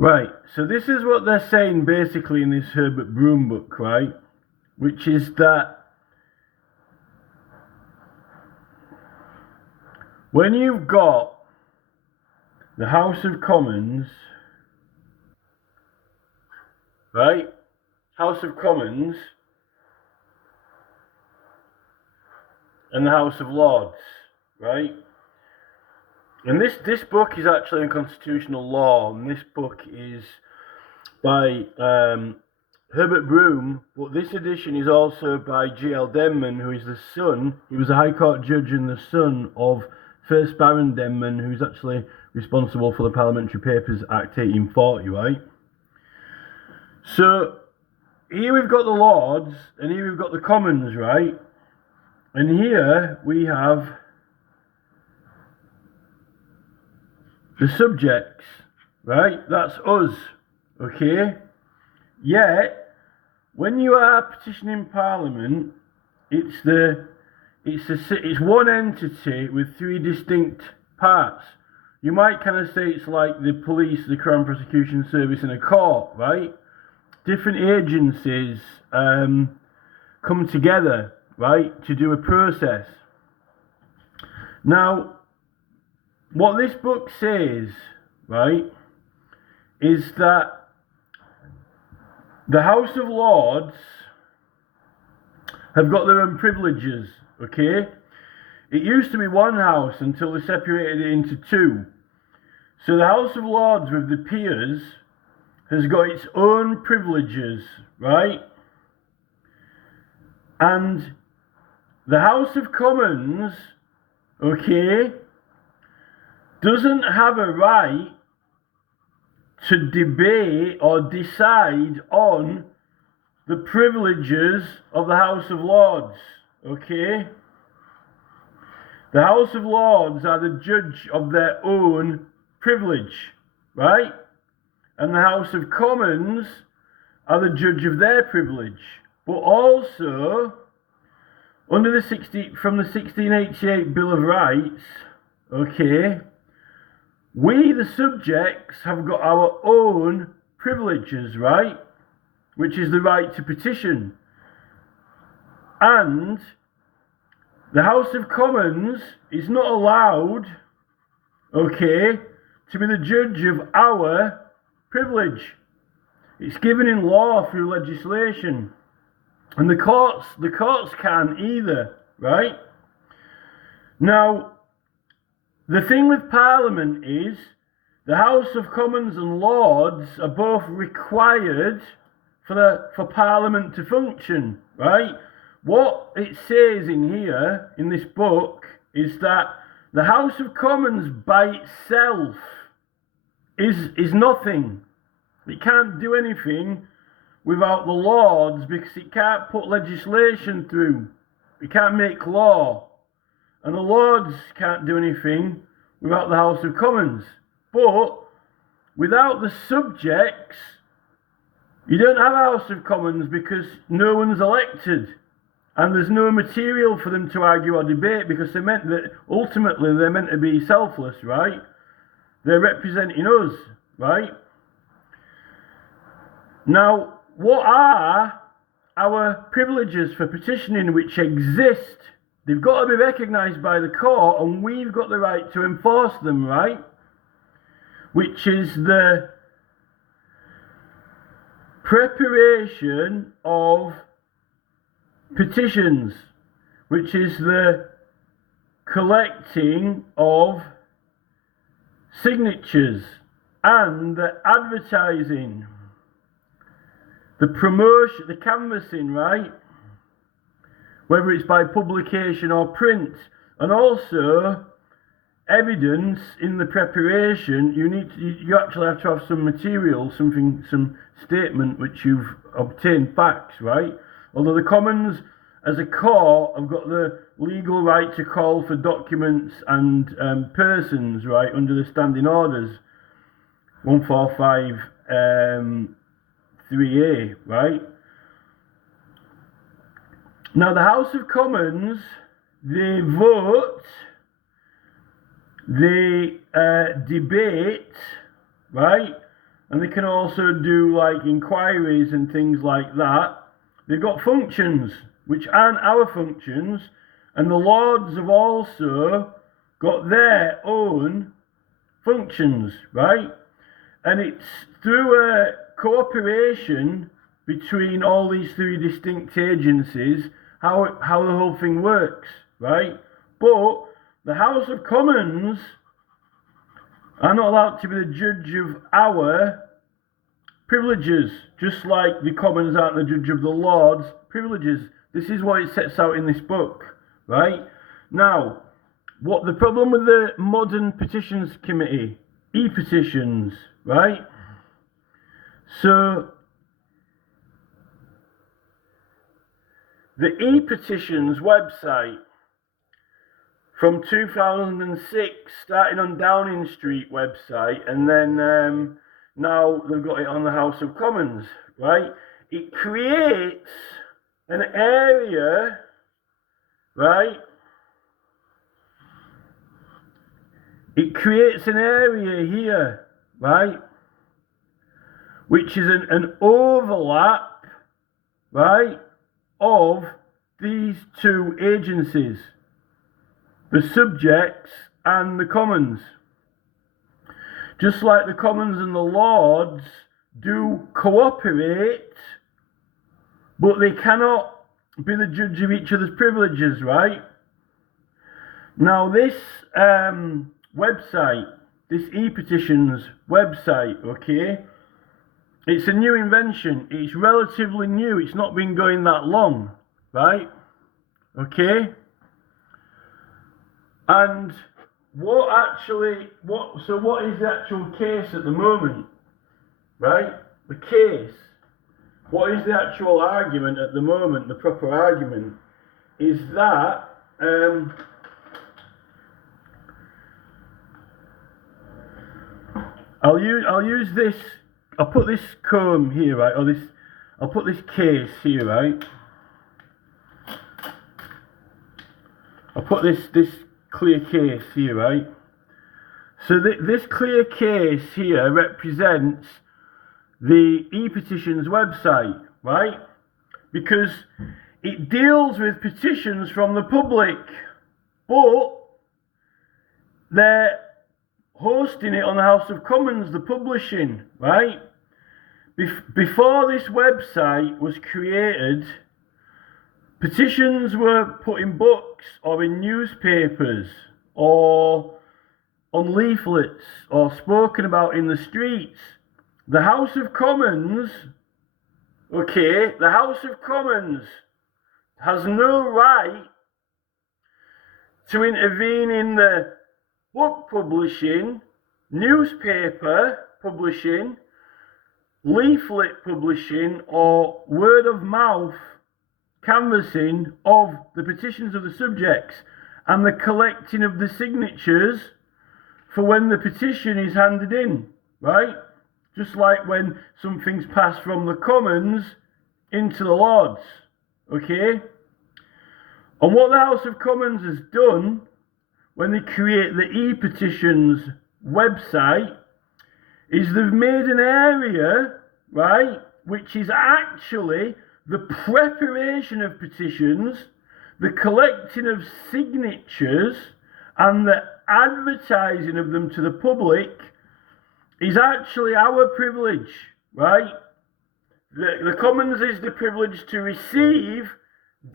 Right, so this is what they're saying basically in this Herbert Broom book, right? Which is that when you've got the House of Commons, right? House of Commons and the House of Lords, right? And this book is actually in constitutional law, and this book is by Herbert Broom, but this edition is also by G.L. Denman, who is the son, he was a High Court judge and the son of first Baron Denman, who's actually responsible for the Parliamentary Papers Act 1840, right? So, here we've got the Lords, and here we've got the Commons, right? And here we have the subjects, right? That's us, okay? Yet, when you are petitioning Parliament, it's one entity with three distinct parts. You might kind of say it's like the police, the Crown Prosecution Service, and a court, right? Different agencies come together, right, to do a process. Now, what this book says, right, is that the House of Lords have got their own privileges, okay? It used to be one house until they separated it into two. So the House of Lords with the peers has got its own privileges, right? And the House of Commons, okay, doesn't have a right to debate or decide on the privileges of the House of Lords, okay? The House of Lords are the judge of their own privilege, right? And the House of Commons are the judge of their privilege. But also, under from the 1688 Bill of Rights, okay, we, the subjects, have got our own privileges, right? Which is the right to petition. And the House of Commons is not allowed, okay, to be the judge of our privilege. It's given in law through legislation. And the courts can't either, right? Now, the thing with Parliament is the House of Commons and Lords are both required for Parliament to function, right? What it says in here, in this book, is that the House of Commons by itself is nothing. It can't do anything without the Lords because it can't put legislation through. It can't make law. And the Lords can't do anything without the House of Commons. But without the subjects, you don't have a House of Commons because no one's elected. And there's no material for them to argue or debate because ultimately they're meant to be selfless, right? They're representing us, right? Now, what are our privileges for petitioning which exist? They've got to be recognised by the court and we've got the right to enforce them, right? Which is the preparation of petitions, which is the collecting of signatures and the advertising, the promotion, the canvassing, right? Whether it's by publication or print, and also evidence in the preparation. You actually have to have some material, some statement which you've obtained facts, right? Although the Commons, as a court, have got the legal right to call for documents and persons, right, under the standing orders, 145 3A, right? Now, the House of Commons, they vote, they debate, right? and they can also do like inquiries and things like that. They've got functions which aren't our functions, and the Lords have also got their own functions, right? And it's through a cooperation between all these three distinct agencies how the whole thing works, right? But the House of Commons are not allowed to be the judge of our privileges, just like the Commons aren't the judge of the Lords' privileges. This is what it sets out in this book, right? Now, what the problem with the modern petitions committee, e-petitions, right? So, the e-petitions website from 2006, starting on Downing Street website, and then now they've got it on the House of Commons, right? It creates an area, right? It creates an area here, right? Which is an overlap, right, of these two agencies, the subjects and the Commons. Just like the Commons and the Lords do cooperate, but they cannot be the judge of each other's privileges, right? Now this website, this e-petitions website, okay, it's a new invention. It's relatively new. It's not been going that long, right? Okay? And what is the actual case at the moment, right? The case, what is the actual argument at the moment, the proper argument, is that I'll put this comb here, right, or I'll put this case here, right? I'll put this clear case here, right? So this clear case here represents the e-petitions website, right? Because it deals with petitions from the public, but they're hosting it on the House of Commons, the publishing, right? Before this website was created, petitions were put in books or in newspapers or on leaflets or spoken about in the streets. The House of Commons, okay, the House of Commons has no right to intervene in the book publishing, newspaper publishing, leaflet publishing, or word of mouth canvassing of the petitions of the subjects and the collecting of the signatures for when the petition is handed in, right? Just like when something's passed from the Commons into the Lords, okay? And what the House of Commons has done when they create the e-petitions website is they've made an area, right, which is actually the preparation of petitions, the collecting of signatures, and the advertising of them to the public is actually our privilege, right? The Commons is the privilege to receive,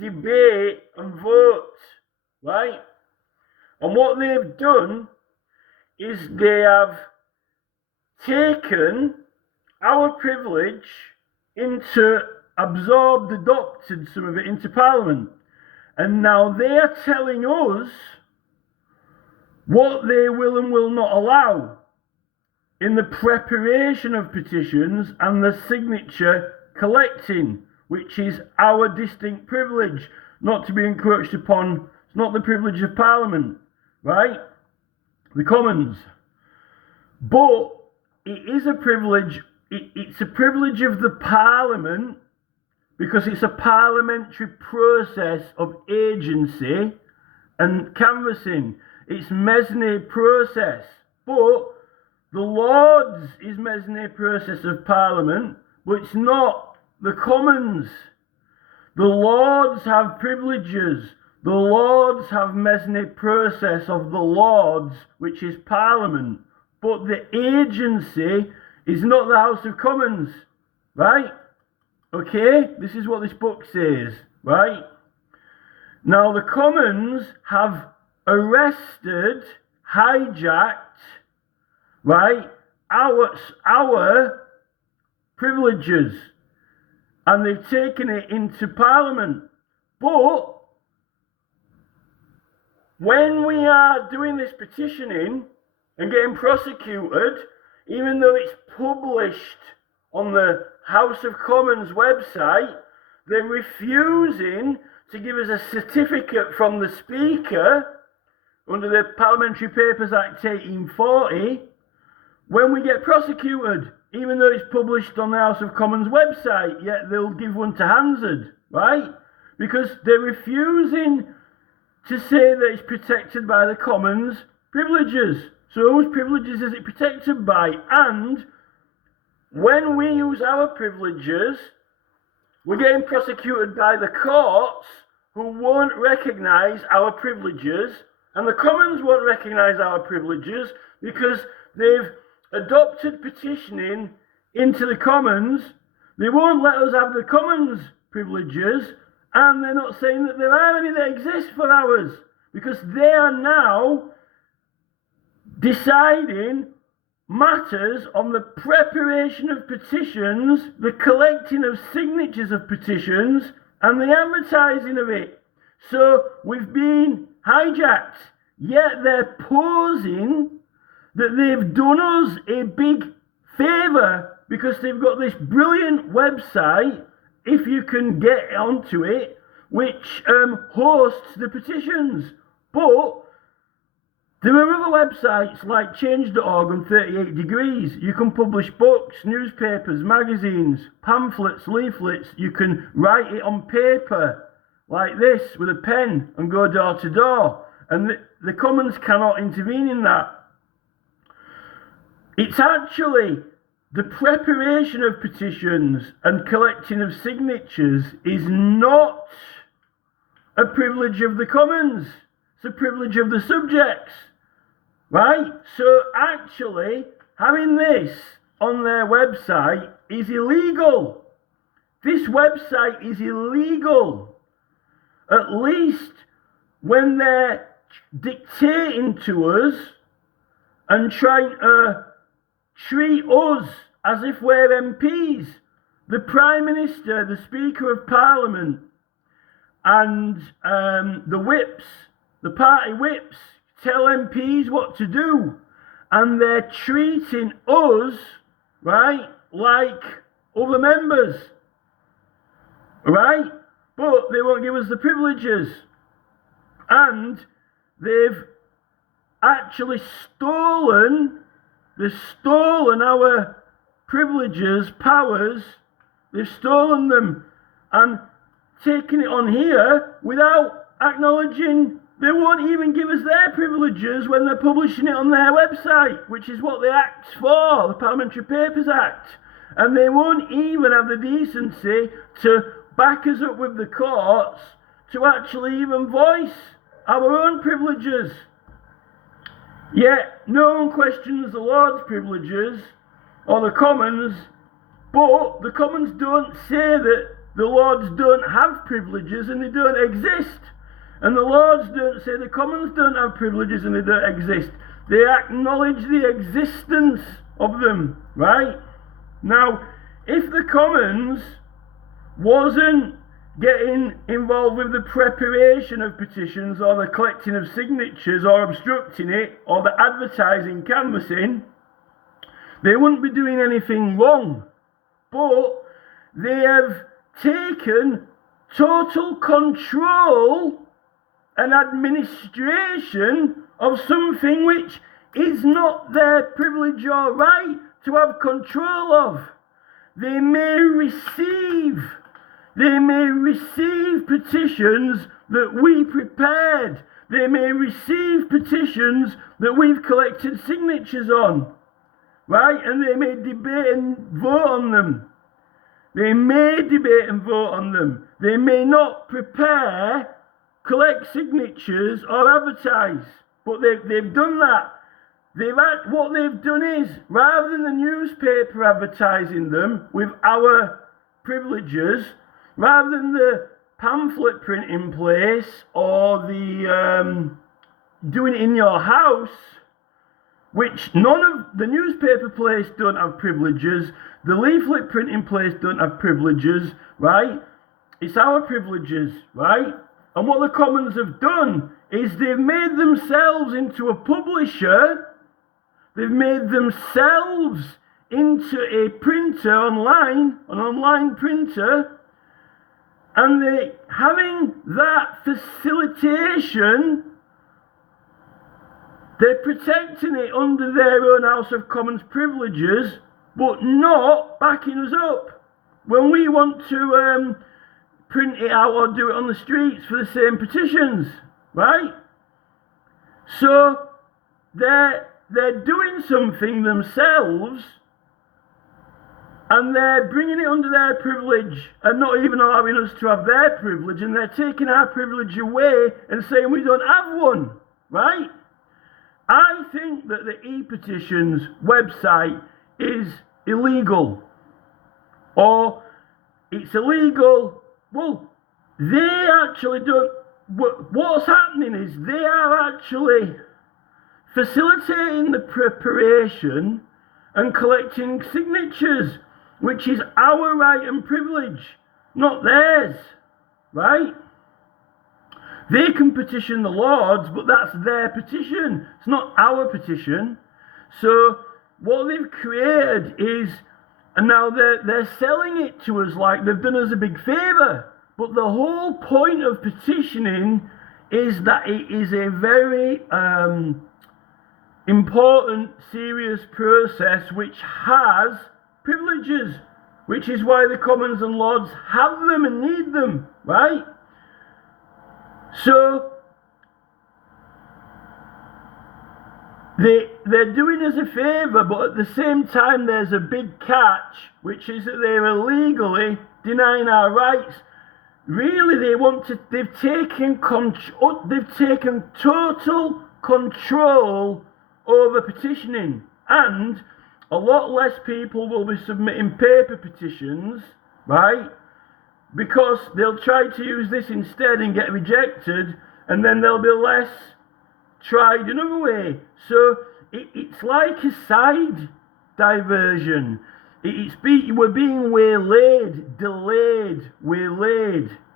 debate, and vote, right? And what they've done is they have taken our privilege adopted some of it into Parliament. And now they are telling us what they will and will not allow in the preparation of petitions and the signature collecting, which is our distinct privilege, not to be encroached upon. It's not the privilege of Parliament, right? The Commons. But it is a privilege, it's a privilege of the Parliament, because it's a parliamentary process of agency and canvassing. It's Mesne process. But the Lords is mezzanine process of Parliament, but it's not the Commons. The Lords have privileges. The Lords have mezzanine process of the Lords, which is Parliament. But the agency is not the House of Commons, right? Okay, this is what this book says, right? Now the Commons have arrested, hijacked, right, our privileges, and they've taken it into Parliament. But when we are doing this petitioning and getting prosecuted, even though it's published on the House of Commons website, they're refusing to give us a certificate from the Speaker under the Parliamentary Papers Act 1840 when we get prosecuted, even though it's published on the House of Commons website, yet they'll give one to Hansard, right? Because they're refusing to say that it's protected by the Commons privileges. So whose privileges is it protected by? And when we use our privileges, we're getting prosecuted by the courts who won't recognise our privileges, and the Commons won't recognise our privileges because they've adopted petitioning into the Commons. They won't let us have the Commons privileges, and they're not saying that there are any that exist for ours, because they are now deciding matters on the preparation of petitions, the collecting of signatures of petitions, and the advertising of it. So we've been hijacked, yet they're posing that they've done us a big favour because they've got this brilliant website, if you can get onto it, which hosts the petitions. But there are other websites like Change.org and 38 Degrees. You can publish books, newspapers, magazines, pamphlets, leaflets. You can write it on paper like this with a pen and go door to door. And the Commons cannot intervene in that. It's actually the preparation of petitions and collecting of signatures is not a privilege of the Commons. It's a privilege of the subjects. Right? So actually, having this on their website is illegal. This website is illegal. At least when they're dictating to us and trying to treat us as if we're MPs. The Prime Minister, the Speaker of Parliament, and the whips, the party whips, tell MPs what to do, and they're treating us, right, like other members, right? But they won't give us the privileges, and they've actually stolen our privileges, powers. They've stolen them and taken it on here without acknowledging. They won't even give us their privileges when they're publishing it on their website, which is what the Act's for, the Parliamentary Papers Act. And they won't even have the decency to back us up with the courts to actually even voice our own privileges. Yet no one questions the Lord's privileges or the Commons, but the Commons don't say that the Lords don't have privileges and they don't exist. And the Lords don't say the Commons don't have privileges and they don't exist. They acknowledge the existence of them, right? Now, if the Commons wasn't getting involved with the preparation of petitions or the collecting of signatures or obstructing it or the advertising, canvassing, they wouldn't be doing anything wrong. But they have taken total control and administration of something which is not their privilege or right to have control of. They may receive petitions that we prepared. They may receive petitions that we've collected signatures on. right? And they may debate and vote on them. They may debate and vote on them. They may not prepare, collect signatures or advertise, but they've done that. What they've done is, rather than the newspaper advertising them with our privileges, rather than the pamphlet print in place or the doing it in your house, which none of the newspaper place don't have privileges, the leaflet printing place don't have privileges, right? It's our privileges, right? And what the Commons have done is they've made themselves into a publisher. They've made themselves into a printer online, an online printer, and they having that facilitation, they're protecting it under their own House of Commons privileges, but not backing us up when we want to print it out or do it on the streets for the same petitions, right? So they're doing something themselves, and they're bringing it under their privilege and not even allowing us to have their privilege, and they're taking our privilege away and saying we don't have one, right? I think that the e-petitions website is illegal, or it's illegal. Well, they actually don't. What's happening is they are actually facilitating the preparation and collecting signatures, which is our right and privilege, not theirs, right? They can petition the Lords, but that's their petition. It's not our petition. So what they've created is, and now they're selling it to us like they've done us a big favour. But the whole point of petitioning is that it is a very important, serious process which has privileges, which is why the Commons and Lords have them and need them, right? So they're doing us a favour, but at the same time there's a big catch, which is that they're illegally denying our rights. Really, they've taken total control over petitioning, and a lot less people will be submitting paper petitions, right? Because they'll try to use this instead and get rejected, and then there'll be less tried another way. So it's like a side diversion. We're being waylaid, delayed,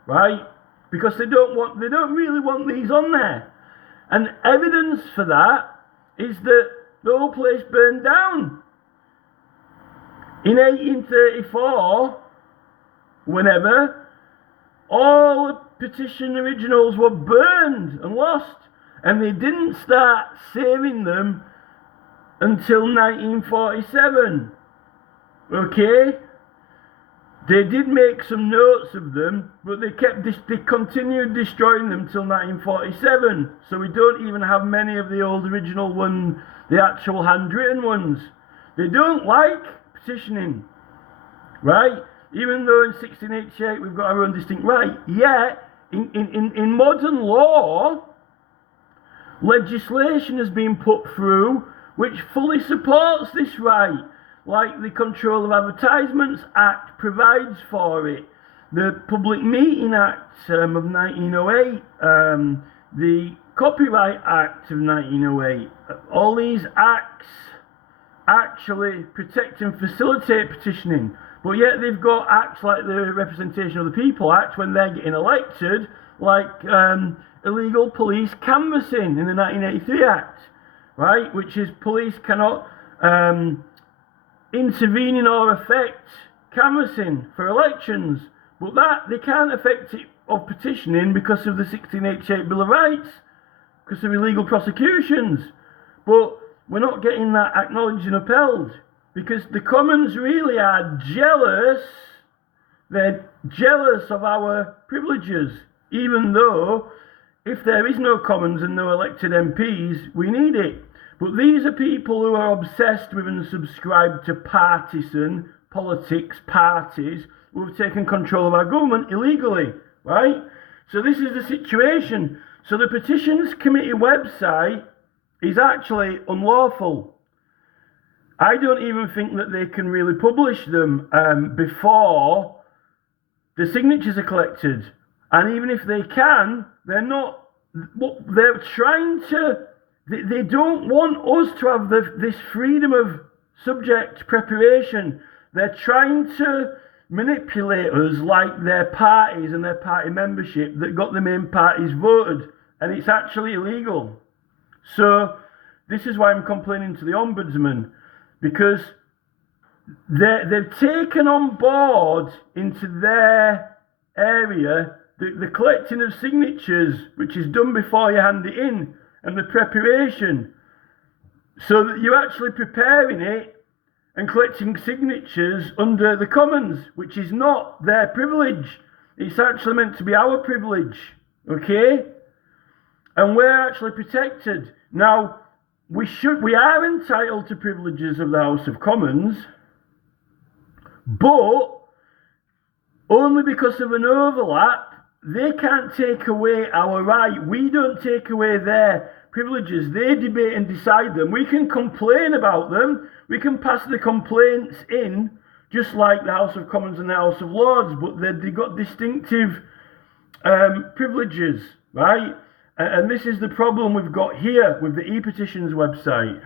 right? Because they don't really want these on there. And evidence for that is that the whole place burned down. In 1834, whenever, all the petition originals were burned and lost, and they didn't start saving them until 1947. Okay? They did make some notes of them, but they continued destroying them till 1947. So we don't even have many of the old original ones, the actual handwritten ones. They don't like petitioning, right? Even though in 1688 we've got our own distinct right, yet in modern law, legislation has been put through which fully supports this right. Like the Control of Advertisements Act provides for it, the Public Meeting Act of 1908, the Copyright Act of 1908. All these acts actually protect and facilitate petitioning. But yet they've got acts like the Representation of the People Act when they're getting elected, like illegal police canvassing in the 1983 Act, right? Which is police cannot intervene in or affect canvassing for elections. But that, they can't affect it of petitioning because of the 1688 Bill of Rights, because of illegal prosecutions. But we're not getting that acknowledged and upheld, because the Commons really are jealous. They're jealous of our privileges, even though if there is no Commons and no elected MPs, we need it. But these are people who are obsessed with and subscribe to partisan politics, parties, who have taken control of our government illegally, right? So this is the situation. So the Petitions Committee website is actually unlawful. I don't even think that they can really publish them before the signatures are collected. And even if they can, they're not, they're trying to, they don't want us to have this freedom of subject preparation. They're trying to manipulate us like their parties and their party membership that got the main parties voted. And it's actually illegal. So this is why I'm complaining to the Ombudsman, because they've taken on board into their area the collecting of signatures, which is done before you hand it in, and the preparation, so that you're actually preparing it and collecting signatures under the Commons, which is not their privilege. It's actually meant to be our privilege, okay? And we're actually protected. Now, we are entitled to privileges of the House of Commons, but only because of an overlap. They can't take away our right. We don't take away their privileges. They debate and decide them. We can complain about them. We can pass the complaints in, just like the House of Commons and the House of Lords, but they've got distinctive privileges, right? And this is the problem we've got here with the e-petitions website.